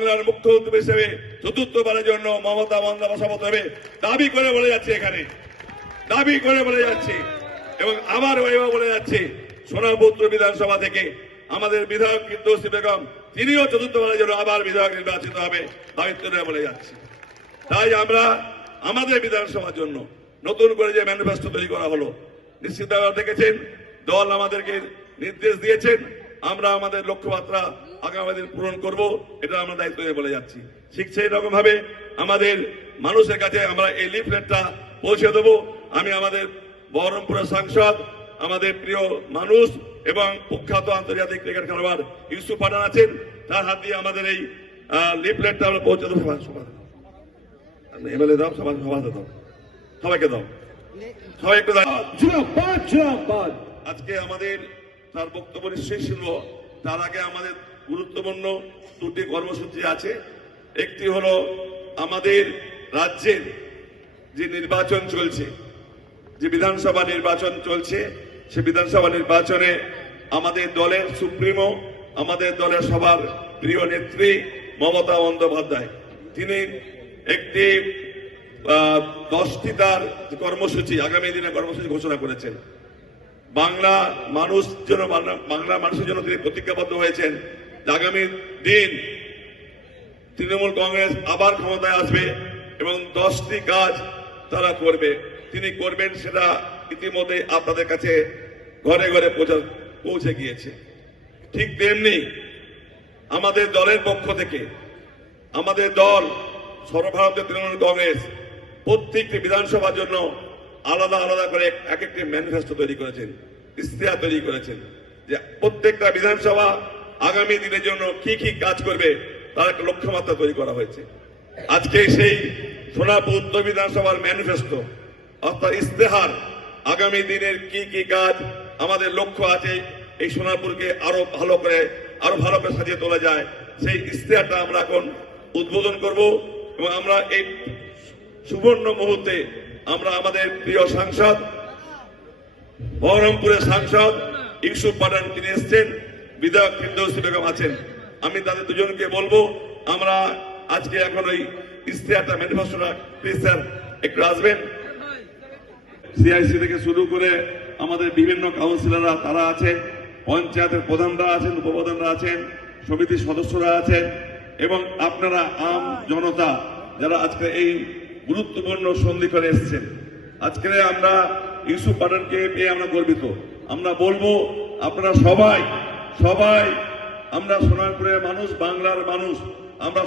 বাংলার মুখ্যমন্ত্রী হিসেবে চতুর্থবারের জন্য মমতা বন্দ্যোপাধ্যায় শপথ হবে দাবি করে বলে যাচ্ছে, এখানে দাবি করে বলে যাচ্ছে এবং আবার বলে যাচ্ছে সোনারপুর বিধানসভা থেকে আমাদের বিধায়ক ফিরদৌসী বেগম তিনিও চতুর্থবারের জন্য আবার বিধায়ক নির্বাচিত হবে দায়িত্ব নিয়ে বলে যাচ্ছে। তাই আমরা আমাদের বিধানসভার জন্য নতুন করে যে ম্যানিফেস্টো তৈরি করা হলো, নিশ্চিতভাবে দেখেছেন দল আমাদেরকে নির্দেশ দিয়েছেন, আমরা আমাদের লক্ষ্যমাত্রা আগামী দিন পূরণ করব, এটা আমরা দায়িত্ব নিয়ে বলে যাচ্ছি। ঠিক সেই রকম ভাবে আমাদের মানুষের কাছে আমরা এই লিফলেটটা পৌঁছে দেব। আমি আমাদের বহরমপুরের সাংসদ, আমাদের প্রিয় মানুষ এবং প্রখ্যাত আন্তর্জাতিক ক্রিকেট খেলোয়াড় ইউসুফ পাঠান আছেন, তার হাত দিয়ে আমাদের এই লিফলেটটা আমরা পৌঁছে দেবো। এমএলএ দাও, সভাতে দাও, সবাইকে দাও, সবাই একটু দাও। আজকে আমাদের তার বক্তব্য শেষ ছিল, তার আগে আমাদের গুরুত্বপূর্ণ দুটি কর্মসূচি আছে। একটি হলো আমাদের রাজ্যের যে নির্বাচন চলছে, যে বিধানসভা নির্বাচন চলছে, সে বিধানসভা নির্বাচনে আমাদের দলের সুপ্রিমো, আমাদের দলের সবার প্রিয় নেত্রী মমতা বন্দ্যোপাধ্যায় তিনি একটি 10টি তার কর্মসূচি, আগামী দিনে কর্মসূচি ঘোষণা করেছেন। বাংলা মানুষের জন্য তিনি প্রতিজ্ঞাবদ্ধ হয়েছেন যে আগামী দিন তৃণমূল কংগ্রেস আবার ক্ষমতায় আসবে এবং 10টি কাজ তারা করবে, তিনি করবেন, সেটা ইতিমধ্যে আপনাদের কাছে ঘরে ঘরে পৌঁছে গিয়েছে। ঠিক তেমনি আমাদের দলের পক্ষ থেকে আমাদের দল সর্বভারতীয় তৃণমূল কংগ্রেস প্রত্যেকটি বিধানসভার জন্য আলাদা আলাদা করে এক একটি ম্যানিফেস্টো তৈরি করেছেন, ইশতেহার তৈরি করেছেন, যে প্রত্যেকটা বিধানসভা আগামী দিনের জন্য কি কি কাজ করবে তার একটা লক্ষ্যমাত্রা তৈরি করা হয়েছে। আজকে সেই সোনারপুর উত্তর বিধানসভার ম্যানিফেস্টো অর্থাৎ ইশতেহার, আগামী দিনের কি কি কাজ আমাদের লক্ষ্য আছে এই সোনারপুরকে আরো ভালো করে সাজিয়ে তোলা যায়, সেই ইশতেহারটা আমরা এখন উদ্বোধন করব। এবং আমরা এই সুবর্ণ মুহূর্তে আমরা আমাদের প্রিয় সাংসদ, বহরমপুরের সাংসদ ইউসুফ পাঠান তিনি এসছেন, বিধায়ক ফিরদৌসী বেগম আছেন, আমি তাদের দুজনকে বলবো আমরা আজকে এখন ওই ইশতেহারটা ম্যানিফেস্টোটা প্লিজ স্যার একটু আসবেন। সিআইসি থেকে শুরু করে আমাদের বিভিন্ন কাউন্সিলররা তারা আছেন, পঞ্চায়েতের প্রধানরা আছেন, উপপ্রধানরা আছেন, সমিতির সদস্যরা আছেন এবং আপনারা আম জনতা যারা আজকে এই গুরুত্বপূর্ণ সন্ধিক্ষণে এসেছেন। আজকে আমরা ইউসুফ পাঠানকে পেয়ে আমরা গর্বিত। আমরা বলবো আপনারা সবাই আমরা সোনারপুরের মানুষ, বাংলার মানুষ, আমরা